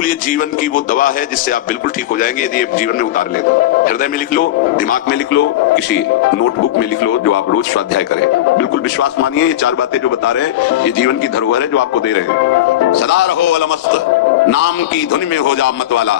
बिल्कुल ये जीवन की वो दवा है जिससे आप बिल्कुल ठीक हो जाएंगे यदि ये जीवन में उतार ले तो। हृदय में लिख लो, दिमाग में लिख लो, किसी नोटबुक में लिख लो, जो आप रोज स्वाध्याय करें। बिल्कुल विश्वास मानिए, ये 4 बातें जो बता रहे हैं ये जीवन की धरोहर है जो आपको दे रहे हैं। सदा रहो अलमस्त, नाम की धुन में हो जा मत वाला।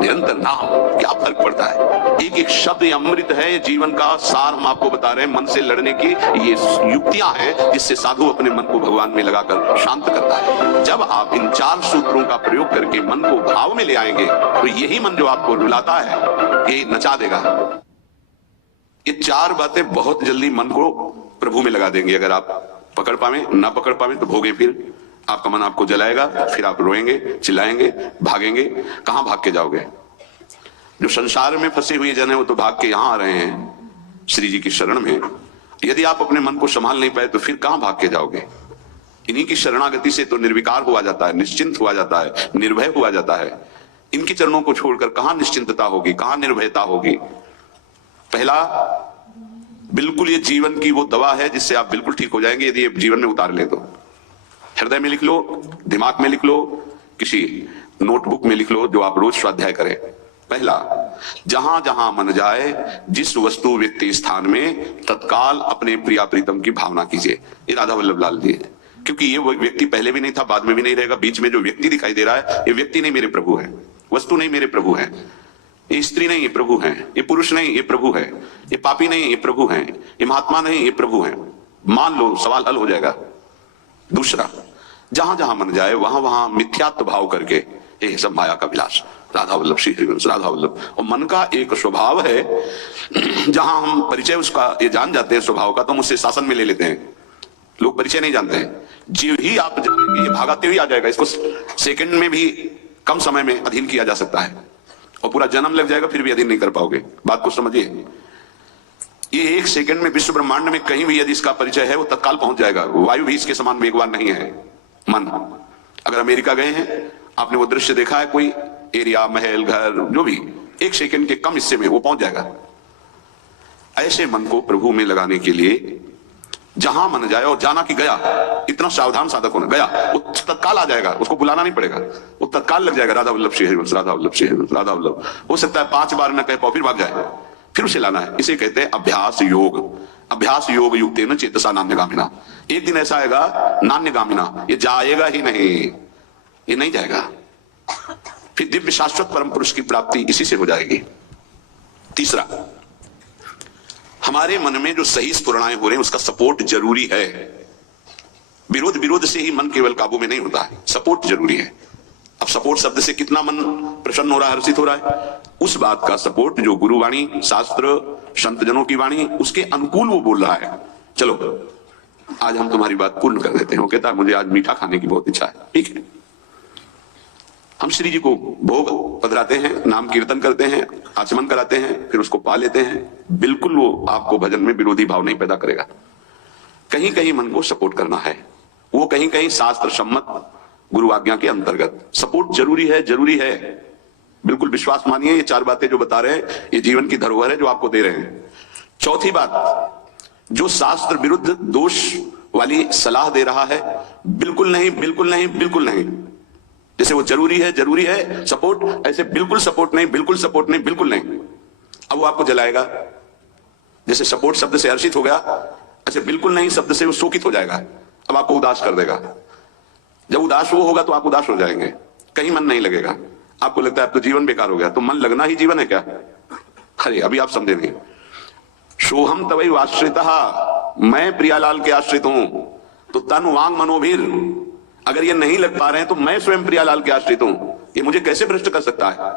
निरंतर नाम, क्या फर्क पड़ता है? एक एक शब्द अमृत है, ये जीवन का सार हम आपको बता रहे हैं। मन से लड़ने की ये युक्तियां हैं जिससे साधु अपने मन को भगवान में लगाकर शांत करता है। जब आप इन 4 सूत्रों का प्रयोग करके मन को भाव में ले आएंगे तो यही मन जो आपको रुलाता है ये नचा देगा। ये 4 बातें बहुत जल्दी मन को प्रभु में लगा देंगे। अगर आप पकड़ पावे, ना पकड़ पावे तो भोगे, फिर आपका मन आपको जलाएगा, फिर आप रोएंगे, चिल्लाएंगे, भागेंगे। कहां भाग के जाओगे? जो संसार में फंसे हुए जन है वो तो भाग के यहां आ रहे हैं श्री जी की शरण में। यदि आप अपने मन को संभाल नहीं पाए तो फिर कहां भाग के जाओगे? इन्हीं की शरणागति से तो निर्विकार हुआ जाता है, निश्चिंत हुआ जाता है, निर्भय हुआ जाता है। इनके चरणों को छोड़कर कहां निश्चिंतता होगी, कहां निर्भयता होगी? पहला, बिल्कुल ये जीवन की वो दवा है जिससे आप बिल्कुल ठीक हो जाएंगे यदि ये जीवन में उतार ले तो। हृदय में लिख लो, दिमाग में लिख लो, किसी नोटबुक में लिख लो, जो आप रोज स्वाध्याय करें। पहला, जहां जहां मन जाए, जिस वस्तु व्यक्ति स्थान में तत्काल अपने प्रिया प्रीतम की भावना कीजिए। ये राधा वल्लभ लाल जी है। क्योंकि ये वो व्यक्ति पहले भी नहीं था, बाद में भी नहीं रहेगा। बीच में जो व्यक्ति दिखाई दे रहा है ये व्यक्ति नहीं, मेरे प्रभु है। वस्तु नहीं, मेरे प्रभु है। ये स्त्री नहीं, ये प्रभु है। ये पुरुष नहीं, ये प्रभु है। ये पापी नहीं, ये प्रभु है। ये महात्मा नहीं, ये प्रभु है। मान लो, सवाल हल हो जाएगा। दूसरा, जहां जहां मन जाए वहां वहां मिथ्यात्व भाव करके ये सब माया का विलास। राधा वल्लभ, श्री हरिवंश, राधा वल्लभ। और मन का एक स्वभाव है, जहां हम परिचय उसका ये जान जाते हैं स्वभाव का, तो हम उससे शासन में ले लेते हैं। लोग परिचय नहीं जानते हैं। जीव ही आप जानेंगे, ये भागाते हुए आ जाएगा। इसको सेकंड में भी कम समय में अधीन किया जा सकता है और पूरा जन्म लग जाएगा, फिर भी अधीन नहीं कर पाओगे। बात को समझिए। ये 1 सेकंड में विश्व ब्रह्मांड में कहीं भी यदि इसका परिचय है वो तत्काल पहुंच जाएगा। वायु भी इसके समान वेगवान नहीं है। मन, अगर अमेरिका गए हैं, आपने वो दृश्य देखा है, कोई एरिया, महल, घर, जो भी 1 सेकंड के कम हिस्से में वो पहुंच जाएगा। ऐसे मन को प्रभु में लगाने के लिए जहां मन जाए, और जाना कि गया, इतना सावधान साधक होना, गया वो तत्काल आ जाएगा, उसको बुलाना नहीं पड़ेगा, वो तत्काल लग जाएगा। राधा वल्लभ, श्री हरिवंश, राधा वल्लभ, श्री हरिवंश, राधा वल्लभ। हो सकता है 5 बार न कह पाओ, फिर भाग जाए, फिर उसे लाना है। इसे कहते हैं अभ्यास योग। अभ्यास योग युक्तेन चेतसा नान्यगामिना। एक दिन ऐसा आएगा नान्यगामिना, ये जाएगा ही नहीं, ये नहीं जाएगा। फिर दिव्य शाश्वत परम पुरुष की प्राप्ति इसी से हो जाएगी। तीसरा, हमारे मन में जो सही स्फुरणाएं हो रहे हैं उसका सपोर्ट जरूरी है। विरोध से ही मन केवल काबू में नहीं होता है, सपोर्ट जरूरी है। अब सपोर्ट शब्द से कितना मन प्रसन्न हो रहा है, हर्षित हो रहा है, उस बात का सपोर्ट जो गुरुवाणी, शास्त्र, संतजनों की वाणी, उसके अनुकूल वो बोल रहा है। चलो आज हम तुम्हारी बात पूर्ण कर देते हैं। वो कहता है मुझे आज मीठा खाने की बहुत इच्छा है। ठीक है, हम श्री जी को भोग पधराते हैं, नाम कीर्तन करते हैं, आचमन कराते हैं, फिर उसको पा लेते हैं। बिल्कुल वो आपको भजन में विरोधी भाव नहीं पैदा करेगा। कहीं कहीं मन को सपोर्ट करना है, वो कहीं कहीं शास्त्र सम्मत गुरु आज्ञा के अंतर्गत सपोर्ट जरूरी है, जरूरी है। बिल्कुल विश्वास मानिए, ये 4 बातें जो बता रहे हैं ये जीवन की धरोहर है जो आपको दे रहे हैं। चौथी बात, जो शास्त्र विरुद्ध दोष वाली सलाह दे रहा है, बिल्कुल नहीं, बिल्कुल नहीं, बिल्कुल नहीं। जैसे वो जरूरी है सपोर्ट, ऐसे बिल्कुल सपोर्ट नहीं, बिल्कुल सपोर्ट नहीं, बिल्कुल नहीं। अब वो आपको जलाएगा। जैसे सपोर्ट शब्द से हर्षित हो गया, ऐसे बिल्कुल नहीं शब्द से वो शोकित हो जाएगा। अब आपको उदास कर देगा। जब उदास वो होगा तो आप उदास हो जाएंगे, कहीं मन नहीं लगेगा। आपको लगता है अब तो जीवन बेकार हो गया, तो मन लगना ही जीवन है क्या? अरे अभी आप समझे नहीं। सोहम तवै आश्रितः, मैं प्रियालाल के आश्रित हूं, तो तन वांग मनोभीर, अगर ये नहीं लग पा रहे हैं तो मैं स्वयं प्रियालाल के आश्रित हूं। ये मुझे कैसे भ्रष्ट कर सकता है?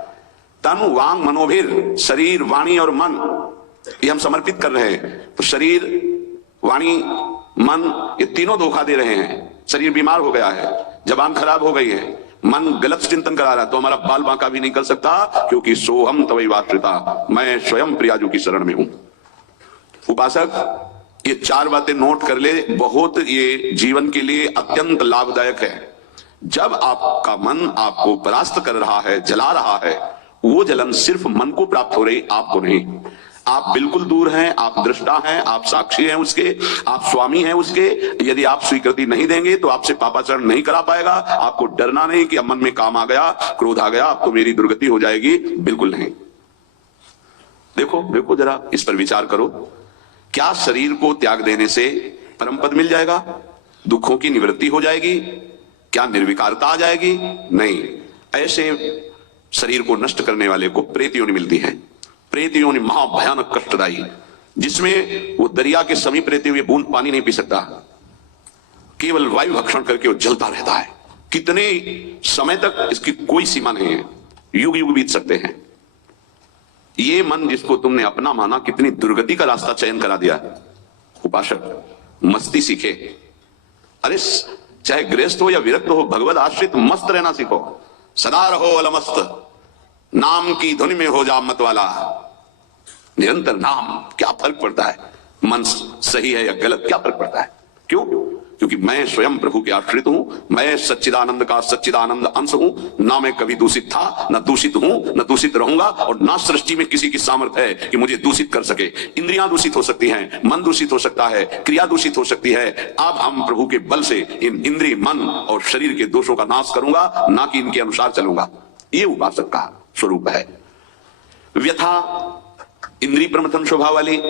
तन वांग मनोभीर, शरीर, वाणी और मन, ये हम समर्पित कर रहे हैं। तो शरीर, वाणी, मन, ये तीनों धोखा दे रहे हैं। शरीर बीमार हो गया है, जबान खराब हो गई है, मन गलत चिंतन करा रहा है, तो हमारा बाल बांका भी नहीं कर सकता, क्योंकि सोहम तवै आश्रिता, मैं स्वयं प्रियाजू की शरण में हूं। उपासक ये 4 बातें नोट कर ले, बहुत ये जीवन के लिए अत्यंत लाभदायक है। जब आपका मन आपको परास्त कर रहा है, जला रहा है, वो जलन सिर्फ मन को प्राप्त हो रही, आपको नहीं। आप बिल्कुल दूर हैं, आप दृष्टा हैं, आप साक्षी हैं उसके, आप स्वामी हैं उसके। यदि आप स्वीकृति नहीं देंगे तो आपसे पापाचरण नहीं करा पाएगा। आपको डरना नहीं कि अब मन में काम आ गया, क्रोध आ गया, अब तो मेरी दुर्गति हो जाएगी, बिल्कुल नहीं। देखो देखो जरा इस पर विचार करो। क्या शरीर को त्याग देने से परम पद मिल जाएगा? दुखों की निवृत्ति हो जाएगी? क्या निर्विकारता आ जाएगी? नहीं। ऐसे शरीर को नष्ट करने वाले को प्रेत योनि मिलती है। प्रेत योनि महाभयानक कष्टदायी, जिसमें वो दरिया के समीप रहते हुए बूंद पानी नहीं पी सकता, केवल वायु भक्षण करके वो जलता रहता है। कितने समय तक इसकी कोई सीमा नहीं है, युग युग बीत सकते हैं। ये मन जिसको तुमने अपना माना, कितनी दुर्गति का रास्ता चयन करा दिया। उपासक मस्ती सीखे। अरे चाहे गृहस्थ हो या विरक्त हो, भगवत आश्रित मस्त रहना सीखो। सदा रहो अलमस्त, नाम की धुन में हो जा मत वाला। निरंतर नाम, क्या फर्क पड़ता है मन सही है या गलत, क्या फर्क पड़ता है? क्यों? क्योंकि मैं स्वयं प्रभु के आश्रित हूं, मैं सच्चिदानंद का सच्चिदानंद अंश हूं। ना मैं कभी दूषित था, न दूषित हूं, न दूषित रहूंगा, और ना सृष्टि में किसी की सामर्थ्य है कि मुझे दूषित कर सके। इंद्रियां दूषित हो सकती हैं, मन दूषित हो सकता है, क्रिया दूषित हो सकती है। अब हम प्रभु के बल से इन इंद्रिय, मन और शरीर के दोषों का नाश करूंगा, ना कि इनके अनुसार चलूंगा। ये उपासक का स्वरूप है। व्यथा इंद्रिय प्रमथन स्वभाव वाली,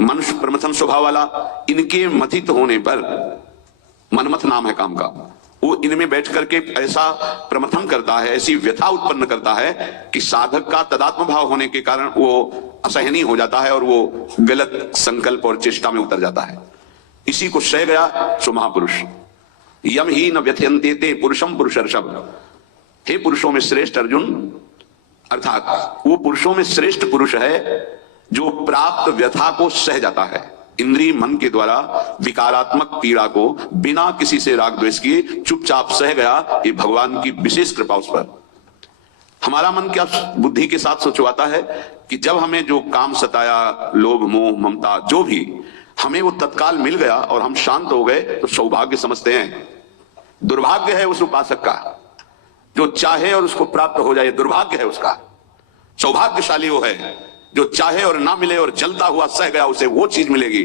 मनुष्य प्रमथन स्वभाव वाला, इनके मथित होने पर, मनमथ नाम है काम का, वो इनमें बैठ करके ऐसा प्रमथन करता है, ऐसी व्यथा उत्पन्न करता है कि साधक का तदात्म भाव होने के कारण वो असहनीय हो जाता है और वो गलत संकल्प और चेष्टा में उतर जाता है। इसी को सह गया सो महापुरुष। यम ही न व्यथयन्ते ते पुरुषम पुरुषर्षभ। हे पुरुषों में श्रेष्ठ अर्जुन, अर्थात वो पुरुषों में श्रेष्ठ पुरुष है जो प्राप्त व्यथा को सह जाता है। इंद्रिय मन के द्वारा विकारात्मक पीड़ा को बिना किसी से राग द्वेष किए चुपचाप सह गया, ये भगवान की विशेष कृपा उस पर। हमारा मन क्या बुद्धि के साथ सोचवाता है कि जब हमें जो काम सताया, लोभ मोह ममता जो भी, हमें वो तत्काल मिल गया और हम शांत हो गए तो सौभाग्य समझते हैं। दुर्भाग्य है उस उपासक का जो चाहे और उसको प्राप्त हो जाए, दुर्भाग्य है उसका। सौभाग्यशाली वो है जो चाहे और ना मिले और जलता हुआ सह गया, उसे वो चीज मिलेगी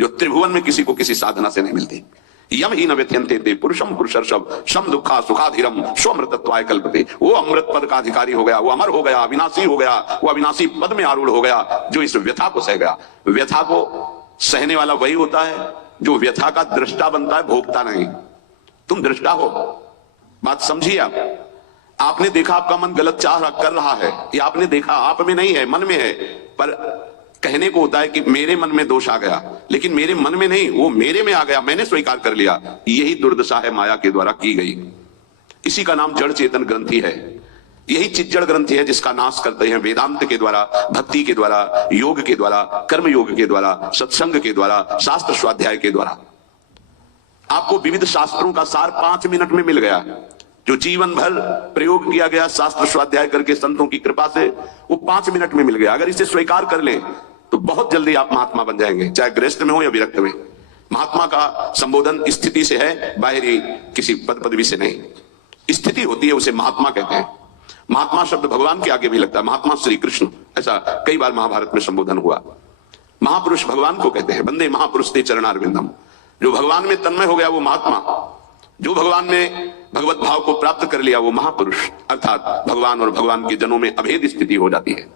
जो त्रिभुवन में किसी को किसी साधना से नहीं मिलती। यम ही न व्यथयन्ते ते पुरुषम पुरुषर्षभ शम दुखा सुखाधिरम स्वमृतत्वाय कल्पते। वो अमृत पद का अधिकारी हो गया, वो अमर हो गया, अविनाशी हो गया, वो अविनाशी पद में आरूढ़ हो गया जो इस व्यथा को सह गया। व्यथा को सहने वाला वही होता है जो व्यथा का दृष्टा बनता है, भोगता नहीं। तुम दृष्टा हो, बात समझिए आप। आपने देखा आपका मन गलत चाह कर रहा है, ये आपने देखा, आप में नहीं है, मन में है। पर कहने को होता है कि मेरे मन में दोष आ गया, लेकिन मेरे मन में नहीं, वो मेरे में आ गया, मैंने स्वीकार कर लिया। यही दुर्दशा है माया के द्वारा की गई। इसी का नाम जड़ चेतन ग्रंथि है। यही चिज्जड़ ग्रंथि है जिसका नाश करते हैं वेदांत के द्वारा, भक्ति के द्वारा, योग के द्वारा, कर्म योग के द्वारा, सत्संग के द्वारा, शास्त्र स्वाध्याय के द्वारा। आपको विविध शास्त्रों का सार 5 मिनट में मिल गया। जो जीवन भर प्रयोग किया गया शास्त्र स्वाध्याय करके संतों की कृपा से, वो 5 मिनट में मिल गया। अगर इसे स्वीकार कर लें तो बहुत जल्दी आप महात्मा बन जाएंगे, चाहे गृहस्थ में हो या विरक्त में। महात्मा का संबोधन स्थिति से है, बाहरी किसी पद पदवी से नहीं। स्थिति होती है, उसे महात्मा कहते हैं। महात्मा शब्द भगवान के आगे भी लगता है, महात्मा श्री कृष्ण, ऐसा कई बार महाभारत में संबोधन हुआ। महापुरुष भगवान को कहते हैं, वंदे महापुरुष ते चरणारविंदम। जो भगवान में तन्मय हो गया वो महात्मा, जो भगवान में भगवत भाव को प्राप्त कर लिया वो महापुरुष, अर्थात भगवान और भगवान के जनों में अभेद स्थिति हो जाती है।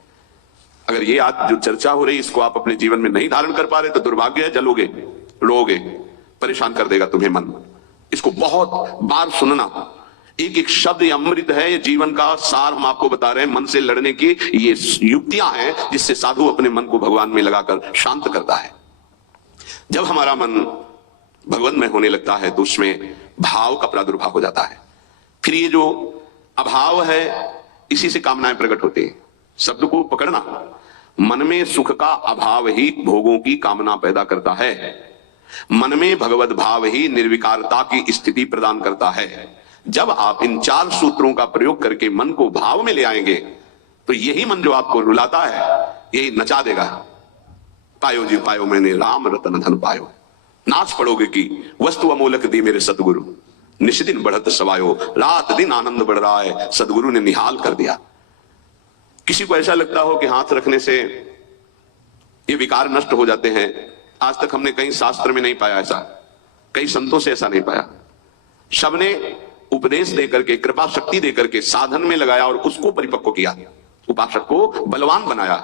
अगर ये आज जो चर्चा हो रही इसको आप अपने जीवन में नहीं धारण कर पा रहे तो दुर्भाग्य है, जलोगे, रोगे, परेशान कर देगा तुम्हें मन। इसको बहुत बार सुनना। एक एक शब्द ये अमृत है, ये जीवन का सार हम आपको बता रहे हैं। मन से लड़ने की ये युक्तियां हैं जिससे साधु अपने मन को भगवान में लगाकर शांत करता है। जब हमारा मन भगवान में होने लगता है तो उसमें भाव का प्रादुर्भाव हो जाता है। फिर ये जो अभाव है इसी से कामनाएं प्रकट होती हैं। शब्द को पकड़ना, मन में सुख का अभाव ही भोगों की कामना पैदा करता है। मन में भगवत भाव ही निर्विकारता की स्थिति प्रदान करता है। जब आप इन 4 सूत्रों का प्रयोग करके मन को भाव में ले आएंगे तो यही मन जो आपको रुलाता है यही नचा देगा। पायो जी पायो मैंने राम रतन धन पायो, नाच पड़ोगे कि वस्तु अमोलक दी मेरे सदगुरु, निशिदिन बढ़त सवायो, रात दिन आनंद बढ़ रहा है, सदगुरु ने निहाल कर दिया। किसी को ऐसा लगता हो कि हाथ रखने से ये विकार नष्ट हो जाते हैं। आज तक हमने कहीं शास्त्र में नहीं पाया ऐसा, कई संतों से ऐसा नहीं पाया। सबने उपदेश देकर के, कृपा शक्ति देकर के साधन में लगाया और उसको परिपक्व किया, उपासक को बलवान बनाया।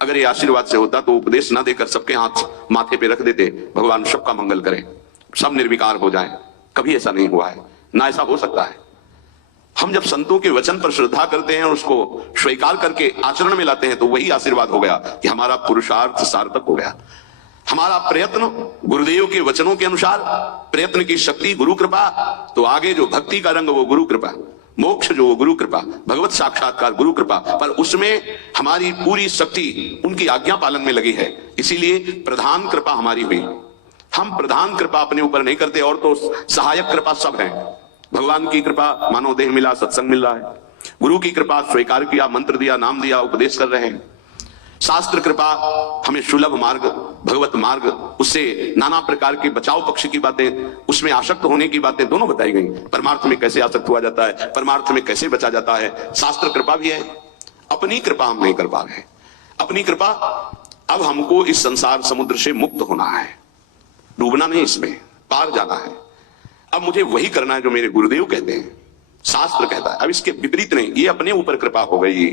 अगर ये आशीर्वाद से होता तो उपदेश ना देकर सबके हाथ माथे पे रख देते, भगवान सबका मंगल करे, सब निर्विकार हो जाए। कभी ऐसा नहीं हुआ है, ना ऐसा हो सकता है। हम जब संतों के वचन पर श्रद्धा करते हैं और उसको स्वीकार करके आचरण में लाते हैं तो वही आशीर्वाद हो गया कि हमारा पुरुषार्थ सार्थक हो गया। हमारा प्रयत्न गुरुदेव के वचनों के अनुसार, प्रयत्न की शक्ति गुरु कृपा, तो आगे जो भक्ति का रंग वो गुरु कृपा, मोक्ष जो वो गुरु कृपा, भगवत साक्षात्कार गुरु कृपा, पर उसमें हमारी पूरी शक्ति उनकी आज्ञा पालन में लगी है। इसीलिए प्रधान कृपा हमारी हुई। हम प्रधान कृपा अपने ऊपर नहीं करते, और तो सहायक कृपा सब है। भगवान की कृपा, मानव देह मिला, सत्संग मिल रहा है। गुरु की कृपा, स्वीकार किया, मंत्र दिया, नाम दिया, उपदेश कर रहे हैं। शास्त्र कृपा, हमें सुलभ मार्ग, भगवत मार्ग, उससे नाना प्रकार के बचाव पक्ष की बातें, उसमें आसक्त होने की बातें दोनों बताई गई। परमार्थ में कैसे आसक्त हुआ जाता है, परमार्थ में कैसे बचा जाता है, शास्त्र कृपा भी है। अपनी कृपा हम नहीं कर पा रहे। अपनी कृपा, अब हमको इस संसार समुद्र से मुक्त होना है, डूबना नहीं, इसमें पार जाना है। अब मुझे वही करना है जो मेरे गुरुदेव कहते हैं, शास्त्र कहता है। अब इसके विपरीत नहीं, ये अपने ऊपर कृपा हो गई।